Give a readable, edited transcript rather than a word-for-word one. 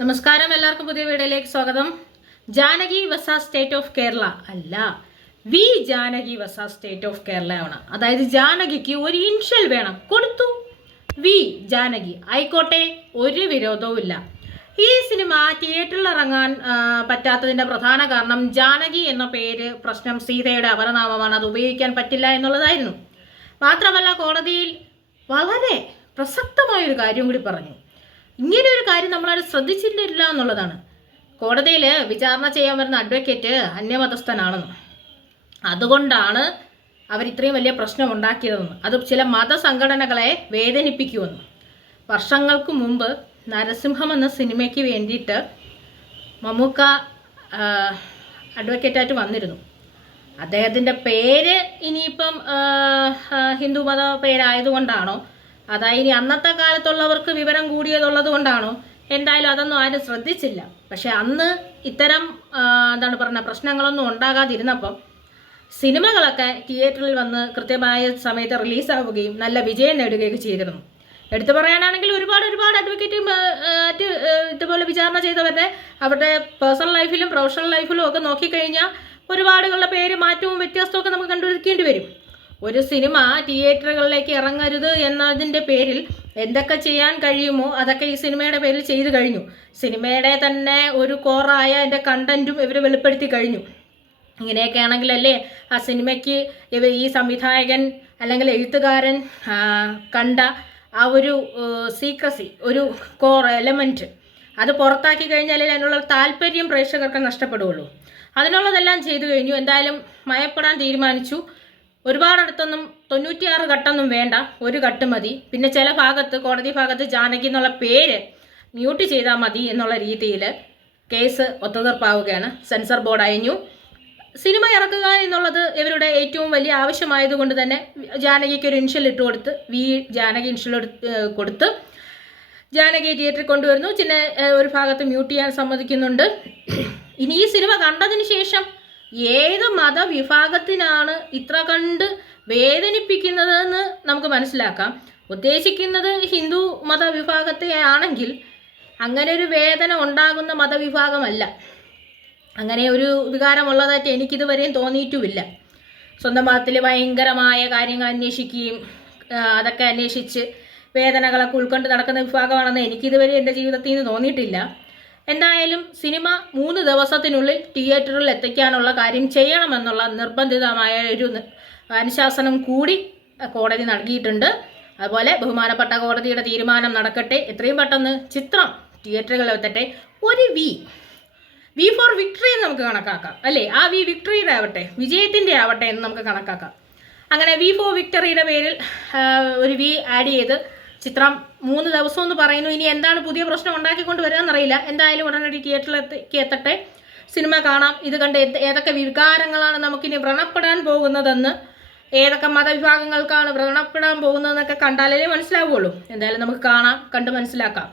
നമസ്കാരം, എല്ലാവർക്കും പുതിയ വീഡിയോയിലേക്ക് സ്വാഗതം. Janaki versus state of Kerala അല്ല, V Janaki versus state of Kerala ആണ്. അതായത് ജാനകിക്ക് ഒരു ഇൻഷ്യൽ വേണം, കൊടുത്തു. വി ജാനകി ആയിക്കോട്ടെ, ഒരു വിരോധവും ഇല്ല. ഈ സിനിമ തിയേറ്ററിൽ ഇറങ്ങാൻ പറ്റാത്തതിൻ്റെ പ്രധാന കാരണം ജാനകി എന്ന പേര് പ്രശ്നം സീതയുടെ അപരനാമമാണ്, അത് ഉപയോഗിക്കാൻ പറ്റില്ല എന്നുള്ളതായിരുന്നു. മാത്രമല്ല, കോടതിയിൽ വളരെ പ്രസക്തമായൊരു കാര്യം കൂടി പറഞ്ഞു. ഇങ്ങനെ ഒരു കാര്യം നമ്മളാരും ശ്രദ്ധിച്ചിട്ടില്ല എന്നുള്ളതാണ്. കോടതിയിൽ വിചാരണ ചെയ്യാൻ വരുന്ന അഡ്വക്കേറ്റ് അന്യമതസ്ഥനാണെന്ന്, അതുകൊണ്ടാണ് അവരിത്രയും വലിയ പ്രശ്നം ഉണ്ടാക്കിയതെന്ന്, അത് ചില മതസംഘടനകളെ വേദനിപ്പിക്കുമെന്ന്. വർഷങ്ങൾക്ക് മുമ്പ് നരസിംഹം എന്ന സിനിമയ്ക്ക് വേണ്ടിയിട്ട് മമ്മൂക്ക അഡ്വക്കേറ്റായിട്ട് വന്നിരുന്നു. അദ്ദേഹത്തിൻ്റെ പേര് ഇനിയിപ്പം ഹിന്ദു മത പേരായതുകൊണ്ടാണോ, അതായത് ഇനി അന്നത്തെ കാലത്തുള്ളവർക്ക് വിവരം കൂടിയതുള്ളത് കൊണ്ടാണോ, എന്തായാലും അതൊന്നും ആരും ശ്രദ്ധിച്ചില്ല. പക്ഷെ അന്ന് ഇത്തരം പ്രശ്നങ്ങളൊന്നും ഉണ്ടാകാതിരുന്നപ്പം സിനിമകളൊക്കെ തിയേറ്ററിൽ വന്ന് കൃത്യമായ സമയത്ത് റിലീസാവുകയും നല്ല വിജയം നേടുകയൊക്കെ ചെയ്തിരുന്നു. എടുത്തു പറയാനാണെങ്കിൽ ഒരുപാട് അഡ്വക്കേറ്റ് ഇതുപോലെ വിചാരണ ചെയ്തവരുടെ അവരുടെ പേഴ്സണൽ ലൈഫിലും പ്രൊഫഷണൽ ലൈഫിലും ഒക്കെ നോക്കിക്കഴിഞ്ഞാൽ ഒരുപാടുകളുടെ പേര് മാറ്റവും വ്യത്യാസവും നമുക്ക് കണ്ടുപിടിക്കേണ്ടി വരും. ഒരു സിനിമ തിയേറ്ററുകളിലേക്ക് ഇറങ്ങരുത് എന്നതിൻ്റെ പേരിൽ എന്തൊക്കെ ചെയ്യാൻ കഴിയുമോ അതൊക്കെ ഈ സിനിമയുടെ പേരിൽ ചെയ്തു കഴിഞ്ഞു. സിനിമയുടെ തന്നെ ഒരു കോറായ അതിൻ്റെ കണ്ടന്റും ഇവർ വെളിപ്പെടുത്തി കഴിഞ്ഞു. ഇങ്ങനെയൊക്കെ ആണെങ്കിലല്ലേ ആ സിനിമയ്ക്ക് ഈ സംവിധായകൻ അല്ലെങ്കിൽ എഴുത്തുകാരൻ കണ്ട ആ ഒരു സീക്രസി, ഒരു കോർ എലമെൻറ്റ് അത് പുറത്താക്കി കഴിഞ്ഞാലേ അതിനുള്ള താല്പര്യം പ്രേക്ഷകർക്ക് നഷ്ടപ്പെടുകയുള്ളൂ. അതിനുള്ളതെല്ലാം ചെയ്തു കഴിഞ്ഞു. എന്തായാലും മയപ്പെടാൻ തീരുമാനിച്ചു. ഒരുപാടടുത്തൊന്നും 96 ഘട്ടമൊന്നും വേണ്ട, ഒരു ഘട്ട് മതി. പിന്നെ ചില ഭാഗത്ത്, കോടതി ഭാഗത്ത് ജാനകി എന്നുള്ള പേര് മ്യൂട്ട് ചെയ്താൽ മതി എന്നുള്ള രീതിയിൽ കേസ് ഒത്തുതീർപ്പാവുകയാണ്. സെൻസർ ബോർഡ് അയഞ്ഞു. സിനിമ ഇറക്കുക എന്നുള്ളത് ഇവരുടെ ഏറ്റവും വലിയ ആവശ്യമായതുകൊണ്ട് തന്നെ ജാനകിക്ക് ഒരു ഇൻഷ്യൽ ഇട്ട് കൊടുത്ത്, വി ജാനകി ഇൻഷ്യൽ കൊടുത്ത് ജാനകി തിയേറ്ററിൽ കൊണ്ടുവരുന്നു. പിന്നെ ഒരു ഭാഗത്ത് മ്യൂട്ട് ചെയ്യാൻ സമ്മതിക്കുന്നുണ്ട്. ഇനി ഈ സിനിമ കണ്ടതിന് ശേഷം ഏത് മതവിഭാഗത്തിനാണ് ഇത്ര കണ്ട് വേദനിപ്പിക്കുന്നതെന്ന് നമുക്ക് മനസ്സിലാക്കാം. ഉദ്ദേശിക്കുന്നത് ഹിന്ദു മതവിഭാഗത്തെ ആണെങ്കിൽ അങ്ങനെ ഒരു വേദന ഉണ്ടാകുന്ന മതവിഭാഗമല്ല. അങ്ങനെ ഒരു വികാരമുള്ളതായിട്ട് എനിക്കിതുവരെയും തോന്നിയിട്ടുമില്ല. സ്വന്തം മതത്തിൽ ഭയങ്കരമായ കാര്യങ്ങൾ അന്വേഷിക്കുകയും അതൊക്കെ അന്വേഷിച്ച് വേദനകളൊക്കെ ഉൾക്കൊണ്ട് നടക്കുന്ന വിഭാഗമാണെന്ന് എനിക്കിതുവരെ എൻ്റെ ജീവിതത്തിൽ നിന്ന് തോന്നിയിട്ടില്ല. എന്തായാലും സിനിമ 3 ദിവസത്തിനുള്ളിൽ തിയേറ്ററിൽ എത്തിക്കാനുള്ള കാര്യം ചെയ്യണമെന്നുള്ള നിർബന്ധിതമായ ഒരു അനുശാസനം കൂടി കോടതി നൽകിയിട്ടുണ്ട്. അതുപോലെ ബഹുമാനപ്പെട്ട കോടതിയുടെ തീരുമാനം നടക്കട്ടെ, എത്രയും പെട്ടെന്ന് ചിത്രം തിയേറ്ററുകളിൽ എത്തട്ടെ. ഒരു വി ഫോർ വിക്ടറി എന്ന് നമുക്ക് കണക്കാക്കാം, അല്ലേ? ആ വി വിക്ടറിയുടെ ആവട്ടെ, വിജയത്തിൻ്റെ ആവട്ടെ എന്ന് നമുക്ക് കണക്കാക്കാം. അങ്ങനെ വി ഫോർ വിക്ടറിയുടെ പേരിൽ ഒരു വി ആഡ് ചെയ്ത് ചിത്രം 3 ദിവസം എന്ന് പറയുന്നു. ഇനി എന്താണ് പുതിയ പ്രശ്നം ഉണ്ടാക്കിക്കൊണ്ട് വരാമെന്നറിയില്ല. എന്തായാലും ഉടനടി തിയേറ്ററിലേക്ക് എത്തട്ടെ, സിനിമ കാണാം. ഇത് കണ്ട് ഏതൊക്കെ വികാരങ്ങളാണ് നമുക്കിനി വ്രണപ്പെടാൻ പോകുന്നതെന്ന്, ഏതൊക്കെ മതവിഭാഗങ്ങൾക്കാണ് വ്രണപ്പെടാൻ പോകുന്നതെന്നൊക്കെ കണ്ടാലേ മനസ്സിലാവുകയുള്ളൂ. എന്തായാലും നമുക്ക് കാണാം, കണ്ട് മനസ്സിലാക്കാം.